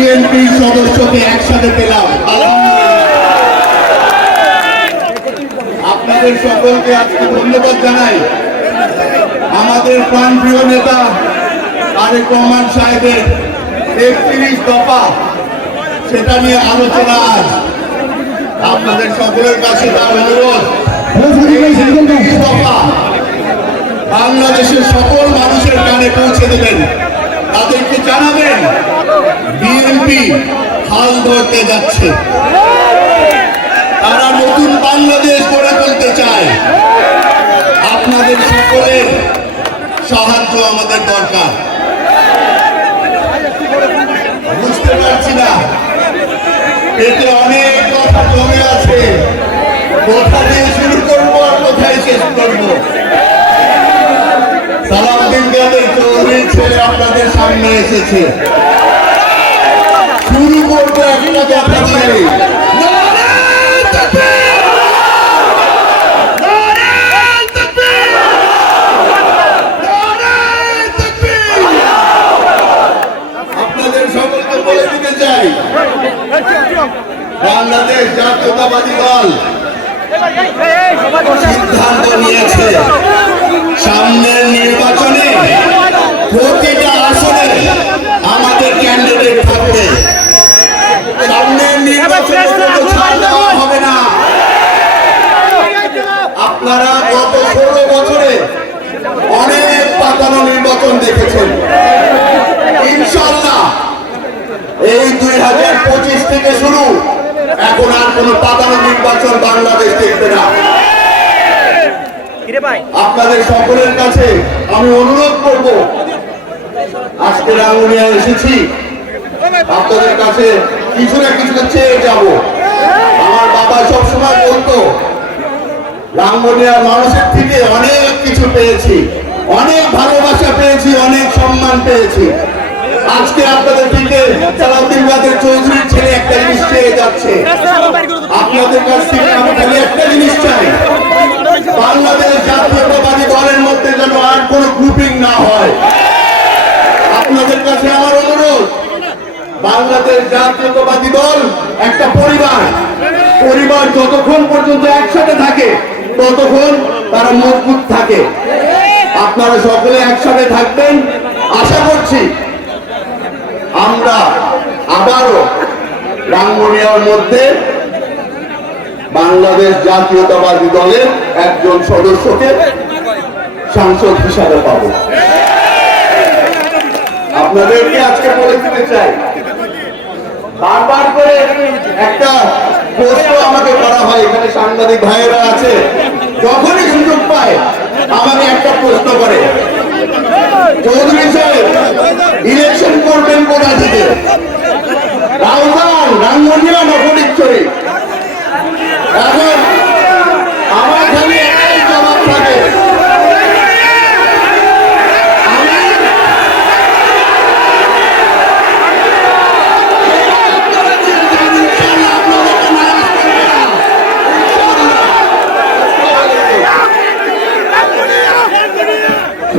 BNP সদস্যকে একসাথে পেলাম। আপনাদের সকলকে আজকে ধন্যবাদ জানাই। আমাদের প্রাণপ্রিয় নেতা তারেক রহমান সাহেবের একত্রিশ দফা, সেটা নিয়ে আলোচনা আজ। আপনাদের সকলের কাছে তার অনুরোধ এই যে 30 দফা বাংলাদেশের সকল মানুষের কানে পৌঁছে দেবেন। ধরতে যাচ্ছে। তারা নতুন বাংলাদেশ গড়ে তুলতে চায়। আপনাদের সকলের সাহায্য আমাদের দরকার। বুঝতে পারছি না। এতে অনেক কথা জমে আছে। কোথা দিয়ে শুরু করব আর কোথায় শেষ করব? সালাউদ্দিন কাদের চৌধুরীর ছেলে আপনাদের সামনে এসেছে। শুরু করব একটা কথা বলে বাংলাদেশ জাতীয়তাবাদী দল সিদ্ধান্ত নিয়েছে। ষোলো বছরে অনেক পাতানো নির্বাচন দেখেছেন। ইনশাল্লাহ এই দুই হাজার পঁচিশ থেকে শুরু এখন আর কোনো পাতানো নির্বাচন বাংলাদেশ দেখবে না। আপনাদের সকলের কাছে আমি অনুরোধ করব আজকে রাঙ্গুনিয়া এসেছি আপনাদের কাছে কিছু না কিছু চেয়ে যাব। আমার বাবা সবসময় বলতো রাঙ্গুনিয়ার মানুষের থেকে অনেক কিছু পেয়েছি। অনেক ভালোবাসা পেয়েছি, অনেক সম্মান পেয়েছি। আজকে আপনাদের থেকে সালাউদ্দিন কাদের চৌধুরীর ছেলে একটা জিনিস চেয়ে যাচ্ছে। আপনাদের কাছ থেকে আমি খালি একটা জিনিস চাই। বাংলাদেশ জাতীয়তাবাদী দলের মধ্যে যেন আর কোনো গ্রুপিং না হয়। আপনাদের কাছে আমার অনুরোধ, বাংলাদেশ জাতীয়তাবাদী দল, একটা পরিবার। পরিবার যতক্ষণ পর্যন্ত একসাথে থাকে ততক্ষণ তারা মজবুত থাকে? আপনারা সকলে একসাথে থাকবেন। আশা করছি আমরা আবারও রাঙ্গুনিয়ার মধ্যে বাংলাদেশ জাতীয়তাবাদী দলের একজন সদস্যকে সাংসদ হিসাবে পাবো। আপনাদেরকে আজকে বলে দিতে চাই, বারবার করে একটা প্রশ্ন আমাকে করা হয়, এখানে সাংবাদিক ভাইয়েরা আছে। যখনই সুযোগ পায়, আমাকে একটা প্রশ্ন করে। চৌধুরী সাহেব ইলেকশন করবেন কোথা থেকে? রাউজান, রাঙ্গনিয়া না ফটিকছড়ি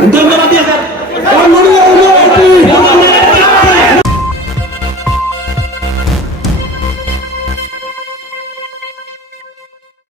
እንደምን